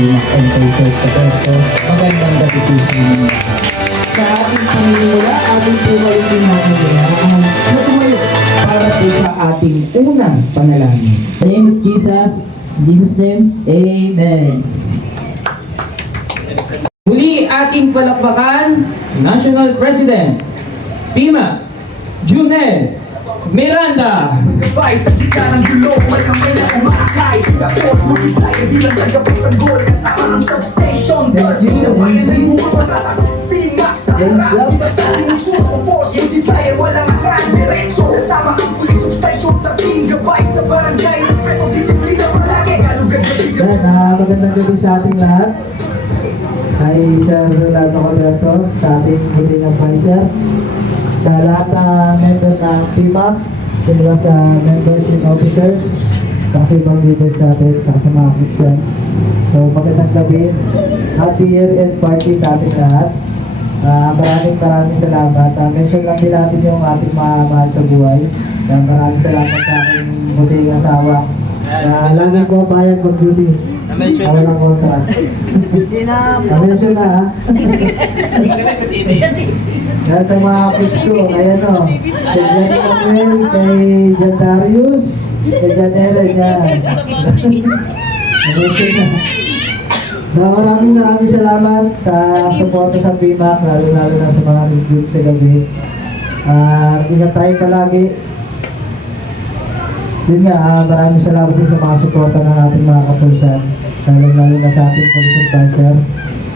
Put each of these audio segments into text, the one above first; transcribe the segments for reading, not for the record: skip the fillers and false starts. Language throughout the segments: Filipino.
Pimac and kay Sir Roberto. Magandang gabi po sa inyo. Sa ating paniniwala, ating po kayo pinakagalaan na tumayo para po sa ating unang panalangin. In the name of Jesus, in Jesus' name, Amen. Muli ating palakpakan, National President, Pimac Junel Miranda. Sa gitna ng gulo, may kamay na umakay. Tapos lumipay, hindi lang tagapagtanggol. Kasama ng substation, darling na bayan ng muro. Pimac sa harap, di basta sinusuko. Force, multiplier, walang atras, diretso. Kasama ang police substation, tating gabay sa barangay. Respeto, disiplina, palagi. Kalugad na bigyan. Magandang gabi sa ating lahat. Kay Sir Rolando Roberto, sa ating meeting advisor, sa lahat ng member ng Pimac, sila sa members and officers, kasi ibang leaders natin, sa mga Christian. So magandang gabi, happy year-end party sa ating lahat. Maraming salamat. Mention lang din natin yung ating mga mahal sa buhay. Maraming salamat sa aking buting asawa. Lagi ko bayang mag-duty. Walang contract. Mention na ha. Kaya sa mga kids ko, ayan o. Kay Jan Manuel, kay Jan Darius, kay Jan Eren yan. Mention na. So maraming salamat sa suporta sa Pimac, lalo na sa mga recruits sa gabi. Ingat tayo palagi. Yun nga, maraming salamat din sa mga suporta ng ating mga kapulsan, lalo na sa ating police advisor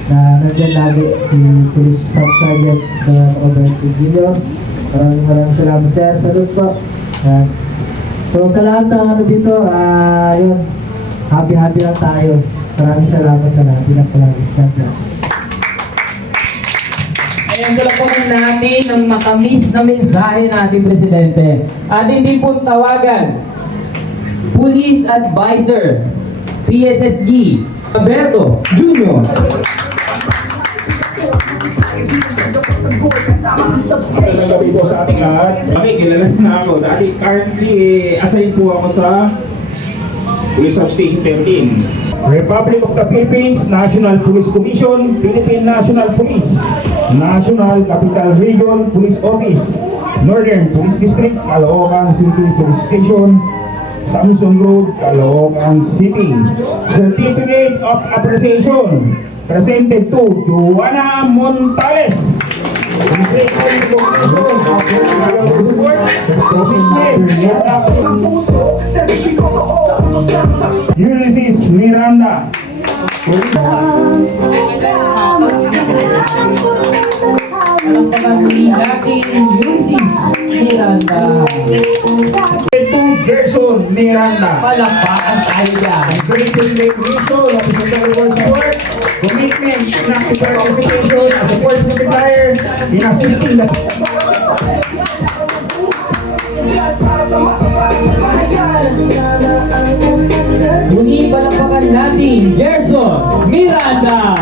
na nandiyan lagi, si Police Staff Sergeant Roberto Jr. Maraming salamat sir, salute po. So sa lahat ng dito, yun, happy lang tayo. Maraming salamat sa lahat. God bless. Ayan, talapakan natin ang matamis na mensahe ng ating Presidente. Atin din po tawagan, Police Advisor, PSSG, Roberto Jr. Magandang gabi po sa ating lahat. Kilala na ako. Dati currently assigned po ako sa Police Substation 13. Republic of the Philippines, National Police Commission, Philippine National Police, National Capital Region Police Office, Northern Police District, Caloocan City Police Station, Samson Road, Caloocan City. Certificate of Appreciation presented to Joanna Montales. Ulysses Miranda. Talapakan natin Ulysses Miranda. Gerson Miranda. Palakpakan tayo dyan. Great recognition of his work, commitment, and active participation as a force multiplier in assisting the Muli palakpakan natin Gerson Miranda.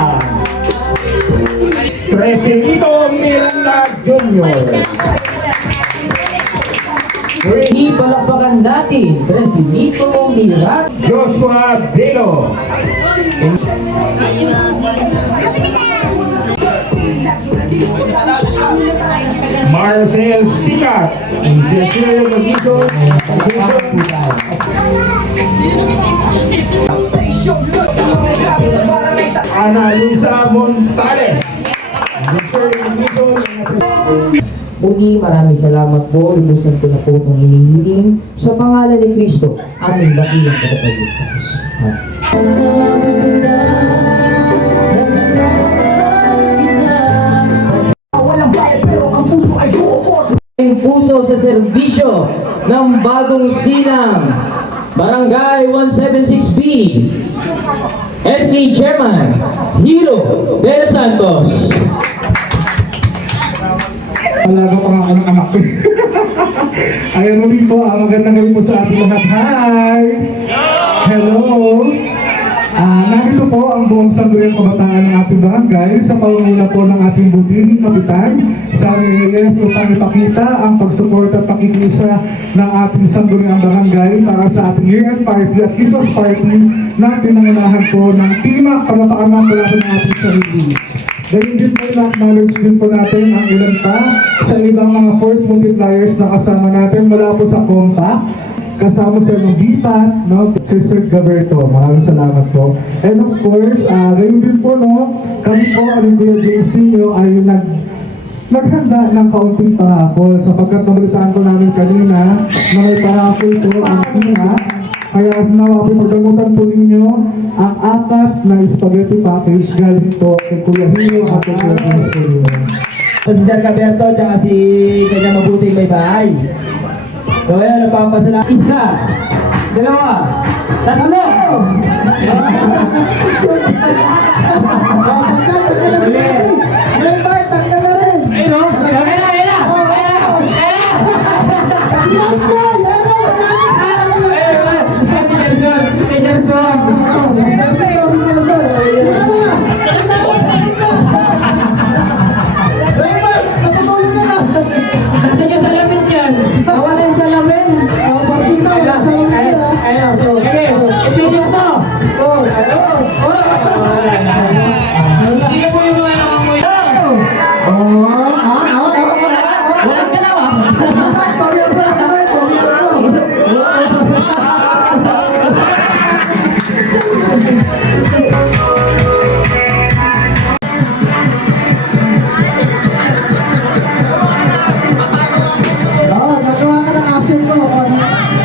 Presidito Miranda Jr. Muli palakpakan natin Presidito Miranda. Joshua Belo. Marcel Sikat. Secretary of Mission. Analisa Montales. Secretary of Mission. Muli maraming salamat po. Lubusan ko na po itong hinihiling sa pangalan ni Kristo, aming dakilang tagapagligtas. Ang puso sa serbisyo ng bagong silang Barangay 176B SK Chairman Hiro De Los Santos. Wala ka mga anak-anak ko. Ayan muli po, magandang gabi po sa ating lahat. Hi! Hello! Narito po ang buong sangguniang kabataan ng ating barangay sa pangunguna po ng ating butihing kapitan sa Reyes upang ipakita ang pagsuporta at pakikisa ng ating sangguniang barangay para sa ating year-end party at Christmas party na pinangunahan po ng TIMAC para pakamapulasan ng ating sarili. Ganyan din po na-acknowledge din po natin ang ilan pa sa ibang mga force multipliers na kasama natin mula po sa COMPAC. Kasama siya ng VPAT, no? Sir Gaberto, maraming salamat po. And of course, ngayon din po, no? Kami po, aling Kuya James ninyo ay naghanda ng kaunting pahapol sapagkat nabalitaan ko namin kanina na may pahapol po ang ina. Kaya nawa po pagdamutan po ninyo ang apat na spaghetti package galing po kay Kuya Hino at kay Kuya James po ninyo. Si Sir Gaberto, tsaka si kanya mabuting may bahay. So ayan, napapasalamat. Isa, dalawa, tatlo. Ayun, kaya na. Nasa yung salamin yan. Nawala yung salamin. Ayun. Okay, ipinit mo. Sige po yung mga nangangoy. Walang galaw. Gagawa ka ng action ko.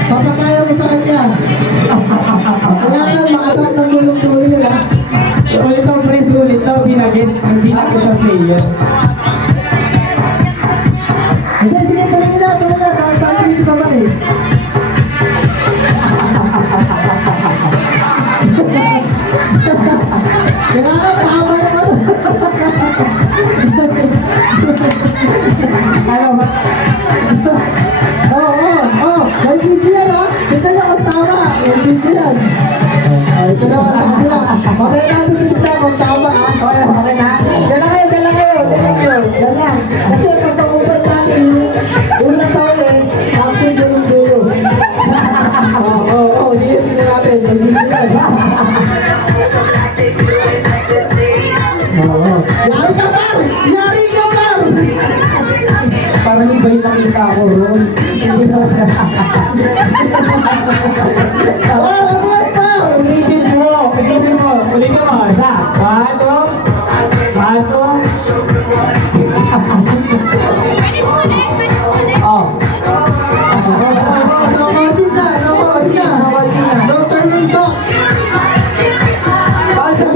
Papakaya mo sa kanya. Kailangan makatawag ng gulong-gulong nila. Ulit ang phrase, ulit daw, binagit. Ang binagit sa player. Hindi, sige, tuloy mo na. Pag-pag-pag ka ba eh. Kailangan tama yung ano. Ano ba? May video yan ha. Ito lang ang tama. May video yan. Ito naman sa kanila. Mamaya natin kita kung tama ha. Okay na. Dala kayo. Yan lang. Kasi pagkakupan natin yung una sa uli, action yung dulo. Hindi natin. May video yan. Yari ka pa! Yari ka pa! Parang iba yung nakita ko ron. Ulitin mo. Isa. Pato. Oh. Napansin na. Don't turn your back. Action.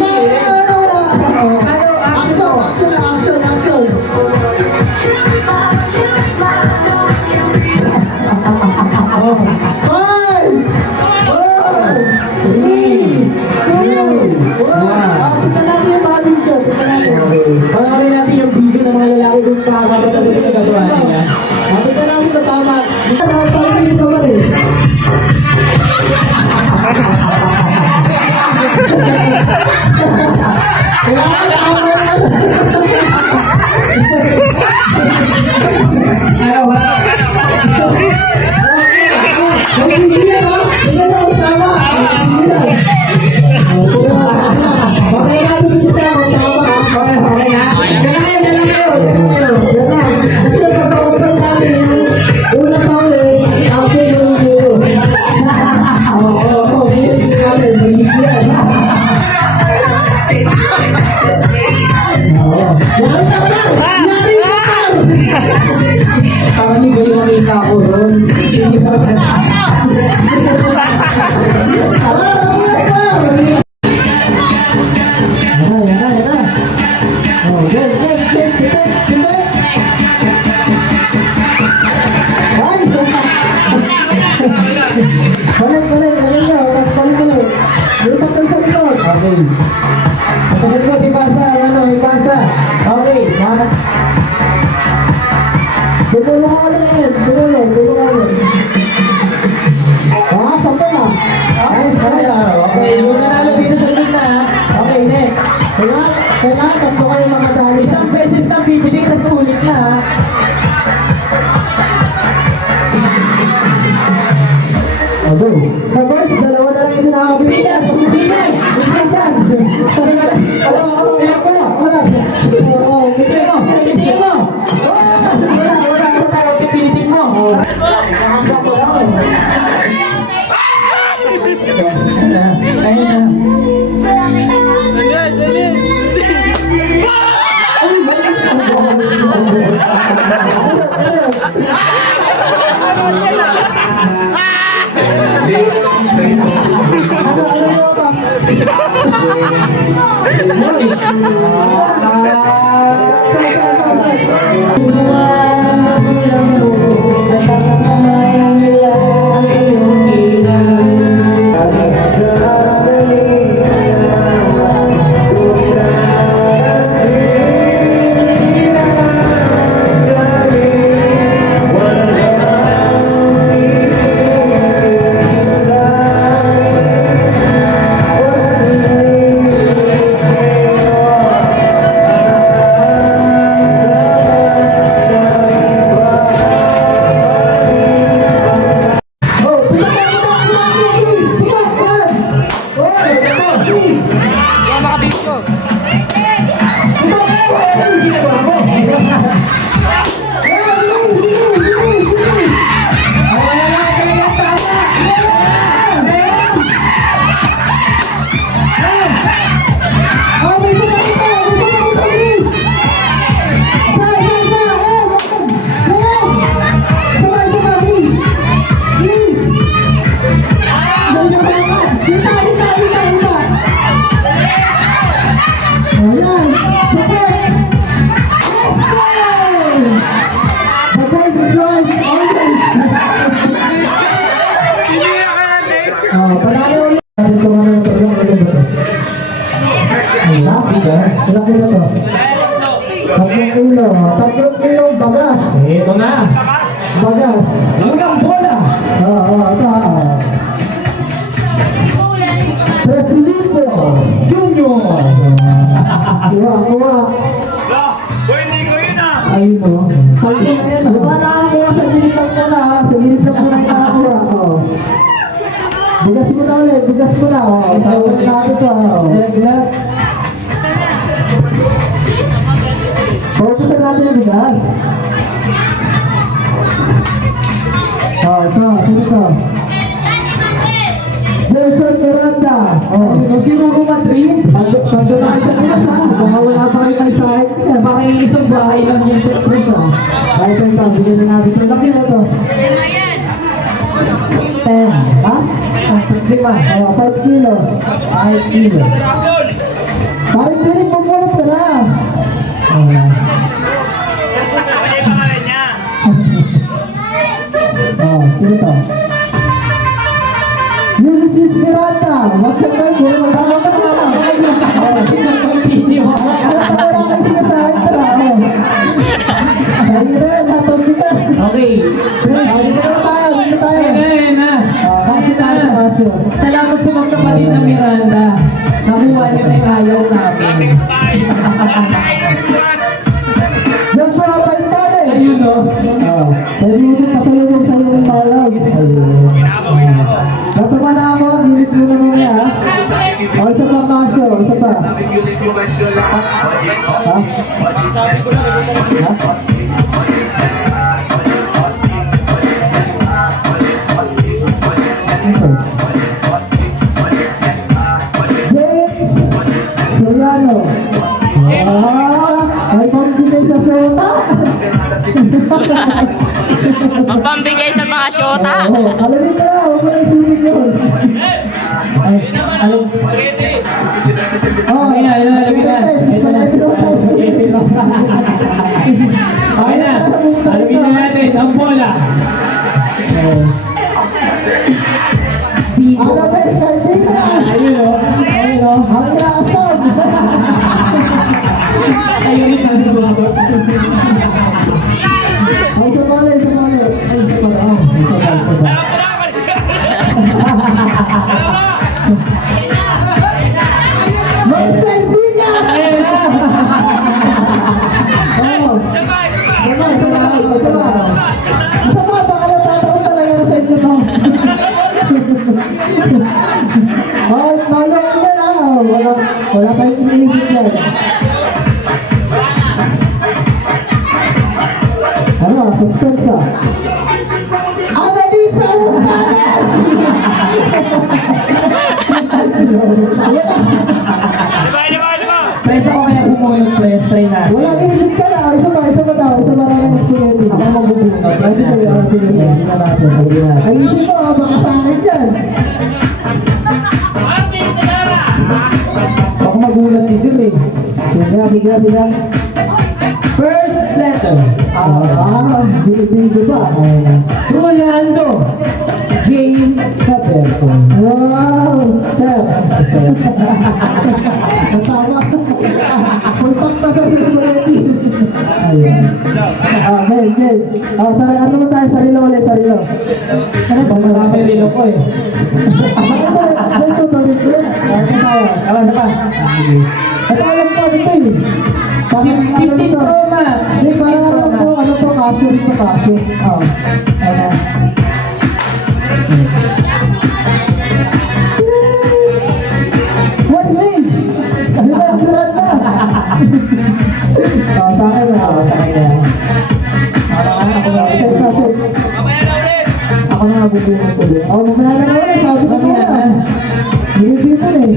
Five, 4, 3, 2, 1. Tignan natin yung mga video. Panoorin natin yung video ng mga lalaki kung kakabata doon sa gagawa nila. Tignan natin na tama. Parang ito ba eh. Kailangan tama yung ano. Ano ba? May video yan ha. Tignan lang ang tama. Mamaya natin kita kung tama ha. Okay na. Dala kayo. Yan lang. Kasi pagkakupan natin yung una sa uli, action yung dulo. Hindi natin. May video yan. Yari ka pa! Parang iba yung nakita ko ron. Yan na. Oh, game. Ay! Balik. Lupat tayo sa likod. Okay. Kapatid ko, ipasa. Okay. Tutulong ka ulit. Tulong ka ulit. Sampai na. Okay. Yung nanalo dito sa Go. Sa boys, dalawa na lang yung nakakabili. Malaki na to. 3 kilo. 3 kilong bagas. Ito na. Bagas. Unang bola. Ito. 3 litro. Junior. Kuha. Ayun mo. Kuha na kuha sa gilid lang muna ha. Sa gilid lang muna ikakuha. Bigas mo na ulit. Bigas mo na. Isawin natin ito ha. Paupusan natin ang bigas. Ito. Nelson Miranda. Sino Madrid? Pando na kayo sa bigas ha. Baka wala pa kayo may sahit. Baka yung isang bahay lang yung surprise ha. Ay, ito. Bigyan na natin. Ito, laki na ito. 10. Ha? 5 kilo. 5 kilo. Parang piling pupulot ka na. Sino to? Ulysses Miranda. Wag ka ba? Sama ka na. Alam ka wala kayo sinasahin ka na. Ayun rin, hatong bigas. Okay. Dito tayo. Kasyo. Salamat sa mga kapatid na Miranda. Nakuha niyo na yung ayaw namin. Joshua Paintane. Ayun no? Pwede mo siya kasalubong sa iyong malawag. Natuwa na ako, gilis mo naman niya ha. Isa pa, Masyo. Isa pa. James Soriano. May pambigay sa Shota. Pambigay sa mga syota. Alamig ka na, huwag mo na isipin yun. Okay na. Okay na. Alugin na natin ang bola. Annabel Sardina. Ayun no? Ang lasag. Ayun na sa mga. Ay, isa pala. Magsensinya! Isa pa, baka natataon talaga na sa inyo to. Ayusin mo, baka sa akin dyan. Ako magulat si Sil eh. Sige. First letter. Binibigyo ba? Rolando Jane Caberto. Wow! Sir! Kasama. Contact na sa Silveretti. Ayun. Gel. Ano mo tayo? Sarilo ulit, sarilo. Ano ba? Marami rin ako eh. Ito, tuloy. Ano tayo? Ano pa? Ito alam ko, ito eh. Parang ano 15 dito? Pro Max. Hindi, parang alam ko, ano to, kasi ito kasi. Oo. Ano? What ring? Ano ba? Burat na. Sa akin na. Ako na bubungan ko din. Mamaya na ulit. Sabi ko na. Binibitan eh.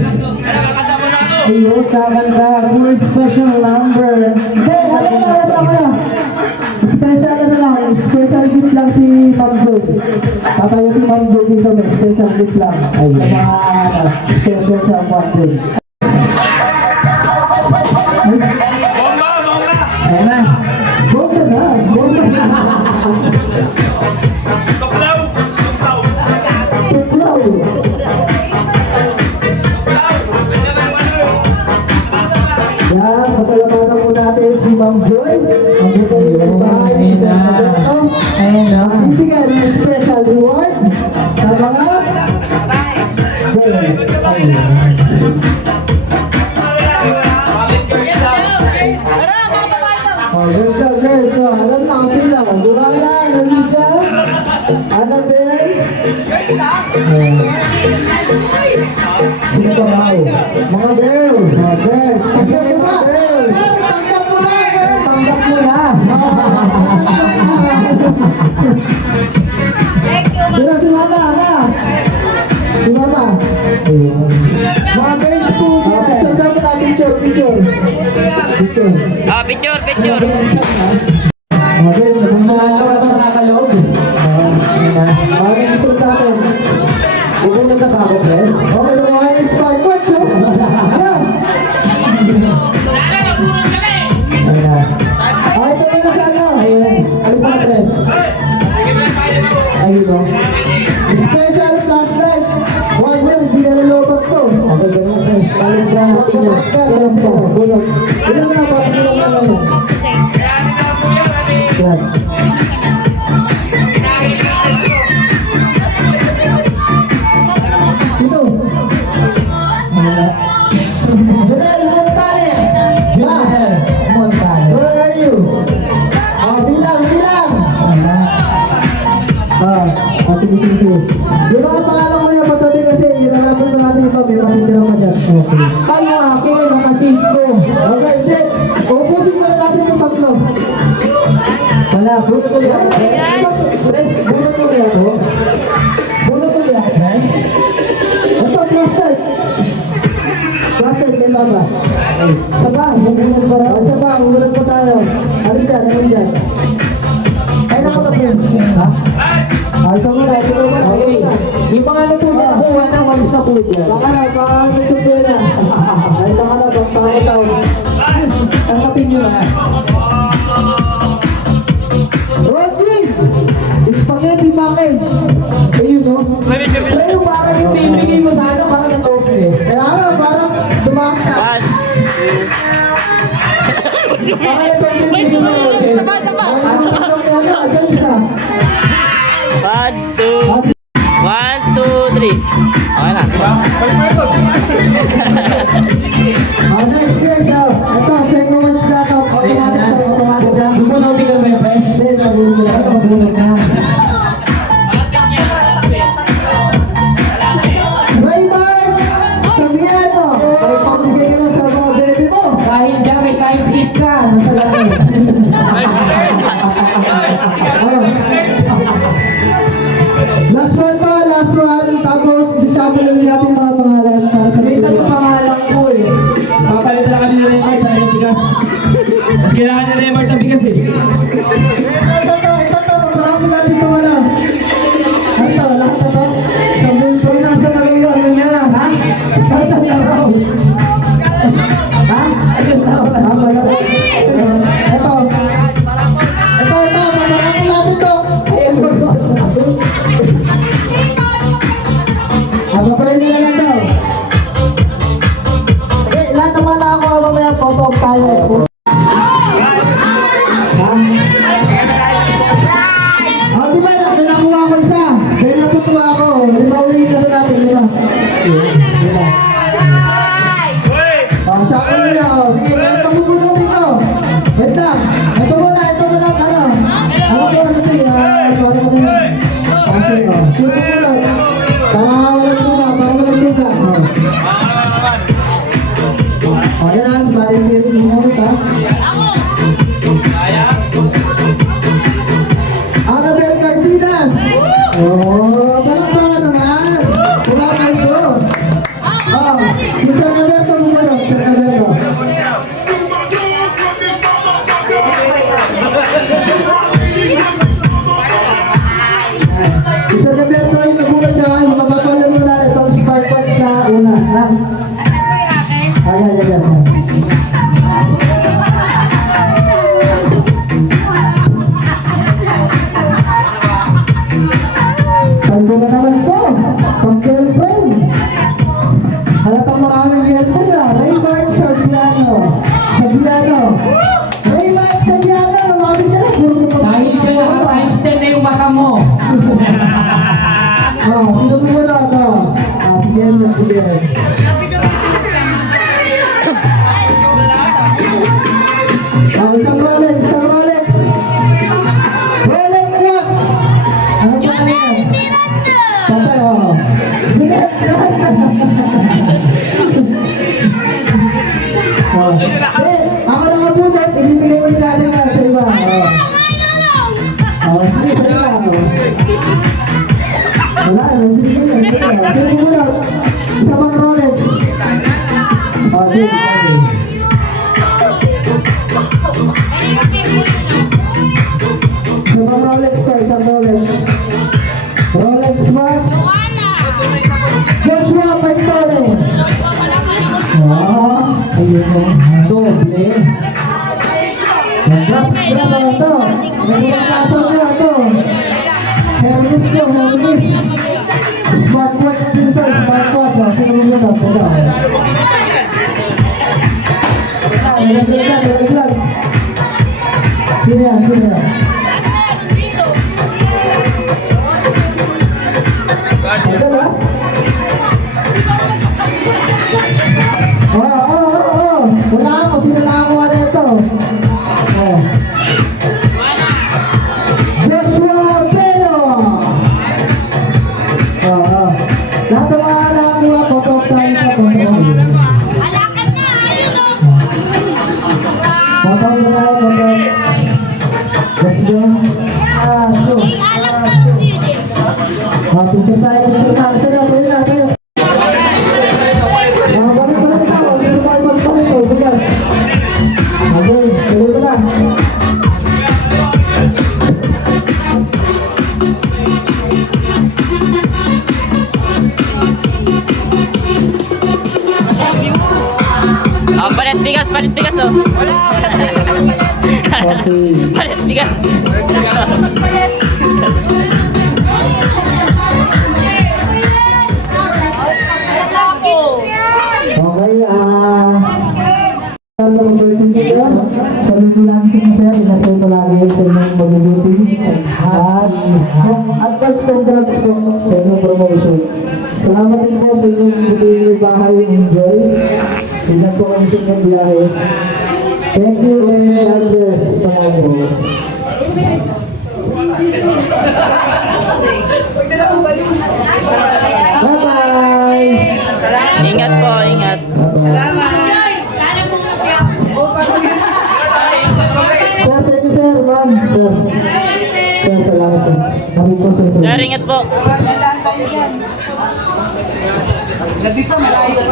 Ayun, kakanta. For special number. Hindi, ano na. Special ano lang, special gift lang si Ma'am Joy. Papayo si Ma'am Joy dito, may special gift lang. Ayun. Sa mga special sa Ma'am Joy. Ayan na. Bomba na, bomba na. Tuklaw. Yan, pasalamatan po natin si Ma'am Joy. Ang buto yung bahay ni Sir Roberto. Ayan na. Bibigyan ng special reward sa mga girls. So, alam na kung sila. Luana, Nalisa, Annabelle. Sino ba ako? Mga girls. Kasi mo ba? Tanggap mo na, girls. Tanggap mo na. Dito si Mama, na. Si Mama. Mga girls po Picture dyan. dapat na, picture. Picture. Okay, Malalo ka sa nakakaloob. okay, picture natin. Huwag mo na bago, Pres. Okay, mga inspired watch, oh. Ayan. Ayan. Ah, ito na sa ano. Alis na, Pres. Ayun o. Special flashlight. One year, hindi na nalobat to. Okay, ganun, Pres. Balik na natin yun. Bunot. Ilan na ba? Ilan na lang. Yan. Ito. Jonel Montales. Ma, Montano. where are you? Bilang. Sige. Di ba ang pangalan mo yan patabi kasi hinanapin na natin iba, may matitira ka dyan. Okay. Kaya mo akin, nakasis ko. Okay, hindi. Upusin mo na natin yung tatlo. Wala, bunot ko yan. Pres, bunot ko yan o. Bunot ko yan, Pres. Ito, plastic. Plastic, may baba. Isa ba? Bubunot ko rin. Isa pa, umulat po tayo. Alin dyan. Ay, naku na, Pres. Ha? Ito muna. Okay. Yung mga ano po dyan, nakuha na, walis na po dyan. Baka nagsubo na. Ito ka na, pagpapataw. Tanggapin nyo na. Rodri! Spaghetti package. Ayun o. Pero parang yung bibigay mo sa ano, parang nag-open eh. Kaya nga, parang dumakta. Parang nag-open din mo. Agad isa. 1, 2, 3. Okay na. Next guys, ito, second watch na ito. Automatic na. Bubunot ka ba yung Pres? Hindi, nabulog na. Ano mabunot na? Raymond! Sabiano! May pambigay ka na sa mga baby mo. Kahit dyan, may times 8 ka. Nasa laki. Last one pa, tapos isashuffle ulit natin mga pangalan para sa May video. tatlo pangalan ko eh. Papalit na kami ni Raymart sa aking bigas. Mas kailangan ni Raymart ng bigas eh. Ito, marami natin ito wala. Oh, siya ko nila. Oh. Sige, ito mo muna dito. Wait lang. Ito muna. Ano? Ano po? Ano ito? Sorry ko din. Okay, oh. Sino muna? Para walang duga. Oh, yan lang. Marinate mo ito. Annabel Cartinas. Oh, palakpakan naman. Palakpakan ko. Oh, Mr. Alberto muna. Mr. Alberto. Mr. Alberto, yung muna dyan. Mapapala muna itong spark points na una. Ha? Ayan. Paldo na naman to. Pag-girlfriend. Halatang maraming girlfriend na. Raymark Sabiano. Raymark Sabiano. Lumapit ka na. Dahil siya naka-times 10 na yung mata mo. Sino mo na ito? Sige. Isang Rolex. Rolex watch. Ano ba yan? Santay, ako nakabunot, ibibigay mo nila natin sa iba. Sige, sa iba. Wala, ibibigay nila. Sino bunot? Isa pang Rolex. Sige. Isang Rolex ko, isang Rolex. Rolex watch. Joshua Pantone. Ayun mo. Doble. Brass ano to? Nagkakaso mo na to. Hermes. Smartwatch sinto, smartwatch. Sino mo na to? Naglag. Sino yan? Ito ba? Oo. Wala ako. Sino nakakuha na ito? Joshua Pero. Lahat ng mga nakakuha po. Top time sa control. Patang mo nga. Let's go. Picture tayo. Tayo. Balik tayo. Sino ba ibang-balik ko? Bigat. Okay, tuloy ko na. Palit bigas oh. Palit bigas. Sabi lang sa sir, inasay ko lagi sa inyong mabubuti at advance congrats po sa inyong promotion. Salamat din po sa inyong buti bahay enjoy. Tignan po kayo sa inyong biyahe. Thank you and God bless. Panalo. Bye-bye! Ingat po, ingat. Sir, thank you sir, ma'am. Sir, salamat po. Kami po sir. Sir, ingat po. Gabi pa, malayo.